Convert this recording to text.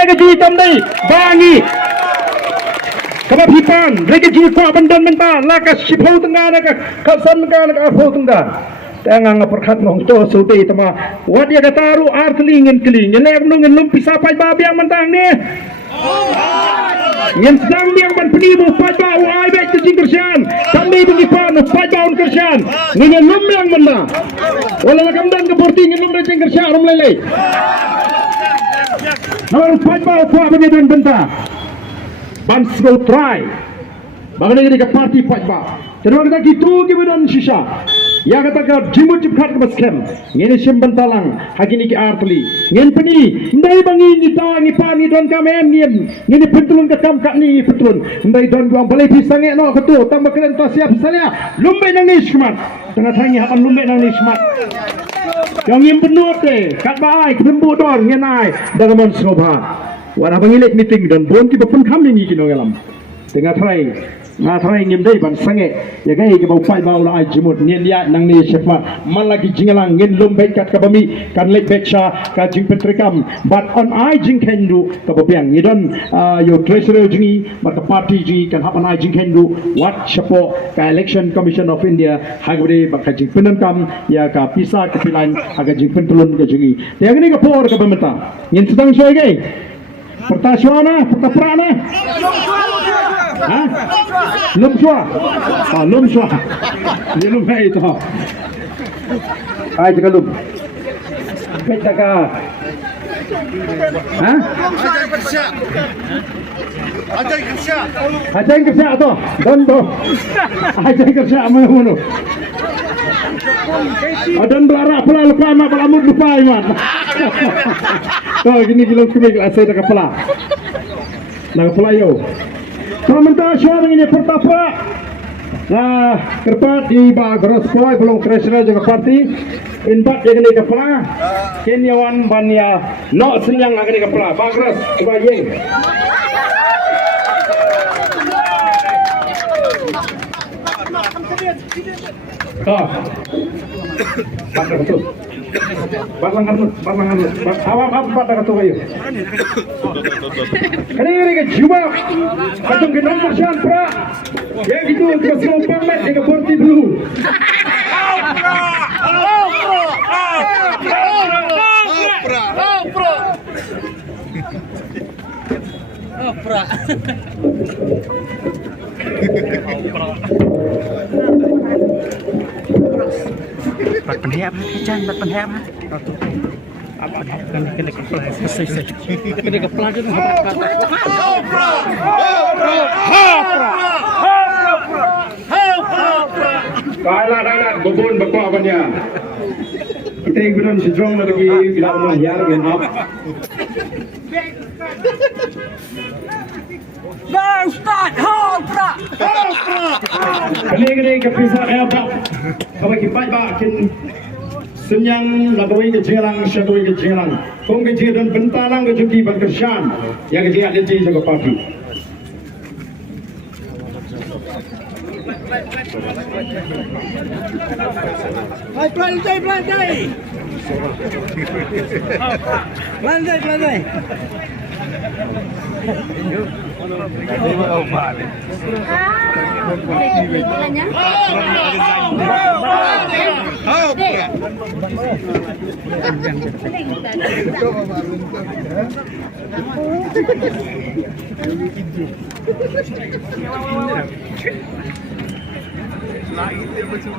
Gaji tamdai bangi kebahipan gaji kuat bandan mentah laka sipau tengah nak kasan tengah nak afau tengah tangan perkat nong to suti tama wadia kataru artlingin kelingin nek nungin lumpi sapai babi yang mentang ni yang sedang yang berpenimu pajau ai baik kecing kersian kami pengipan pajau kersian ngin lum yang mentang wala kamdan keporti ngin lum kecing kersian rum lele Harus pajau kuat bagi bentah. Bans go try. Bagaimana kita parti pajau. Terus kita gitu kemudian sisa. Ya kata kita jimut jipkat ke baskem. Ini simbentalang. Hagi ni ke artli. Ini peni. Ndai bangi ni ta ni pa ni don kamen ni. Ini pentulun ke kam kat ni pentulun. Ndai don buang boleh pisangnya no ketu. Tambah keren tas siap salia. Lumbe nang ni smat. Tengah tangi hapan lumbe nang ni smat. Yang ingin penuh deh, kat baik, ketemu dong, ngenai, dalam sobat. Warna pengilik meeting dan pun kita pun kami ni kino galam. Tengah try ngim deh ban sange. Ya gay ke bau pai bau lai jimut, nyen dia nang ni syefa. Man lagi jingalang ngen lombe kat kabami, kan lek becha, kat jing petrikam. But on I jing kendu kabopiang. Ngidon yo treasurer jingi, maka party jingi kan hapan I jing kendu. What syepo ka election commission of India hagde baka jing penankam ya ka pisa kepilan aga jing pentulun ke jingi. Ya gini ka por ka pemeta. Nyen sedang soy gay. Pertasuana, pertaprana. Ha? Lum sua. Ah, lum sua. Ni lum hai itu. Ai jaga lum. Kita ka. Ha? Ajang kerja tu. Dondo. Ajang kerja mana? Adan belara pula lupa mak belamut lupa iman. Kau gini kilo kebik asal nak pula. Nak pula yo. Komentar suara ini pertapa. Nah, kerpat di bagros boy belum treasurer juga parti. Inbat yang ini kepala. Kenyawan banya no senyang agak ini kepala. Bagros coba yeng. Oh. Pada betul. Barang kartu. Awak pada kartu kayu. Kini ke jiwa. Kacung ke nomor sian pra. Yang itu ke selompang met ke porti blue. Opera. Bật penhẹp Chan bật penhẹp apa kena kepala selesai kena kepala tu Kailan bubun bako abanya kita yang benar strong lagi bila orang hiar benap Now start hold pra. Kali kapisa apa? Kalau kita bakin senyang lagawai ke jelang, syadoi ke jelang. Kong ke jelan bentalang ke juki berkersian. Yang ke jelan itu juga parti. Pelandai. Lain dia macam